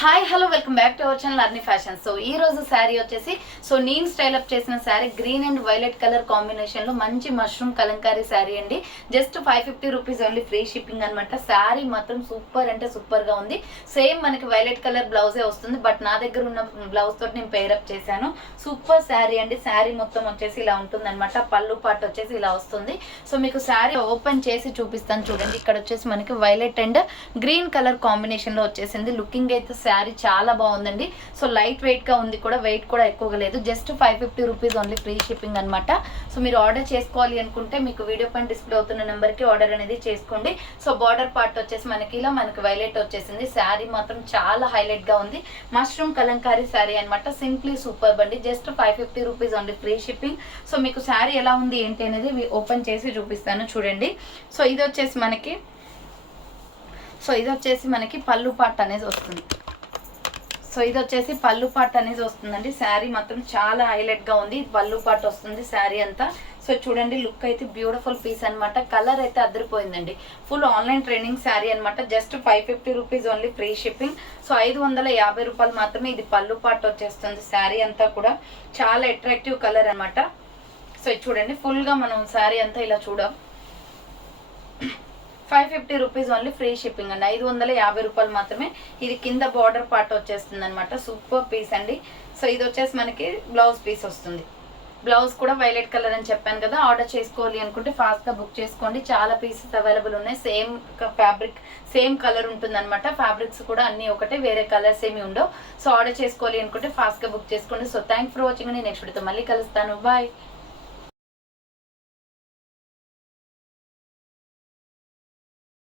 Hi hello welcome back to our channel అర్ని fashion. So ఈ రోజు శారీ వచ్చేసి నేను స్టైల్ అప్ చేసిన sari green and violet colour combination లో మంచి మష్రూమ్ కలంకారీ శారీ అండి. Just 550 rupees only, free shipping అనమాట. శారీ మాత్రం సూపర్ అంటే సూపర్ గా ఉంది. సేమ్ మనకి వైలెట్ కలర్ బ్లౌజే వస్తుంది, బట్ నా దగ్గర ఉన్న బ్లౌజ్ తోటి నేను పేరప్ చేశాను. సూపర్ శారీ అండి. శారీ మొత్తం వచ్చేసి ఇలా ఉంటుంది అనమాట. పళ్ళు పాటు వచ్చేసి ఇలా వస్తుంది. సో మీకు శారీ ఓపెన్ చేసి చూపిస్తాను చూడండి. ఇక్కడ వచ్చేసి మనకి violet and green colour combination లో వచ్చేసింది. లుకింగ్ అయితే శారీ చాలా బాగుందండి. సో లైట్ వెయిట్ గా ఉంది కూడా, వెయిట్ కూడా ఎక్కువగా లేదు. Just 550 rupees only, free shipping అనమాట. సో మీరు ఆర్డర్ చేసుకోవాలి అనుకుంటే మీకు వీడియో పైన డిస్ప్లే అవుతున్న నెంబర్ కి ఆర్డర్ అనేది చేసుకోండి. సో బార్డర్ పార్ట్ వచ్చేసి మనకి ఇలా మనకి వైలెట్ వచ్చేసింది. శారీ మాత్రం చాలా హైలైట్ గా ఉంది. మష్రూమ్ కలంకారీ శారీ అనమాట. సింప్లీ సూపర్ అండి. Just 550 rupees only, free shipping. So మీకు శారీ ఎలా ఉంది ఏంటి అనేది ఓపెన్ చేసి చూపిస్తాను చూడండి. సో ఇది వచ్చేసి మనకి పళ్ళు పార్ట్ అనేది వస్తుంది. సో ఇది వచ్చేసి పళ్ళు పార్ట్ అనేది వస్తుందండి. శారీ మాత్రం చాలా హైలైట్ గా ఉంది. పళ్ళు పార్ట్ వస్తుంది శారీ అంతా. సో చూడండి, లుక్ అయితే బ్యూటిఫుల్ పీస్ అనమాట. కలర్ అయితే అదిరిపోయిందండి. ఫుల్ ఆన్లైన్ ట్రెండింగ్ శారీ అనమాట. Just 550 rupees only, free shipping. So 550 రూపాయలు మాత్రమే. ఇది పళ్ళు పార్ట్ వచ్చేస్తుంది. శారీ అంతా కూడా చాలా అట్రాక్టివ్ కలర్ అనమాట. సో చూడండి, ఫుల్ గా మనం శారీ అంతా ఇలా 550 రూపీస్ ఓన్లీ, ఫ్రీ షిప్పింగ్ అండి. 550 రూపాయలు మాత్రమే. ఇది కింద బార్డర్ పార్ట్ వచ్చేస్తుంది అనమాట. సూపర్ పీస్ అండి. సో ఇది వచ్చేసి మనకి బ్లౌజ్ పీస్ వస్తుంది. బ్లౌజ్ కూడా వైలెట్ కలర్ అని చెప్పాను కదా. ఆర్డర్ చేసుకోవాలి అనుకుంటే ఫాస్ట్ గా బుక్ చేసుకోండి. చాలా పీసెస్ అవైలబుల్ ఉన్నాయి. సేమ్ ఫ్యాబ్రిక్, సేమ్ కలర్ ఉంటుంది అనమాట. ఫ్యాబ్రిక్స్ కూడా అన్ని ఒకటే, వేరే కలర్స్ ఏమి ఉండవు. సో ఆర్డర్ చేసుకోవాలి అనుకుంటే ఫాస్ట్ గా బుక్ చేసుకోండి. So thank for watching. నేను నెక్స్ట్ వీడియోతో మళ్ళీ కలుస్తాను. బాయ్.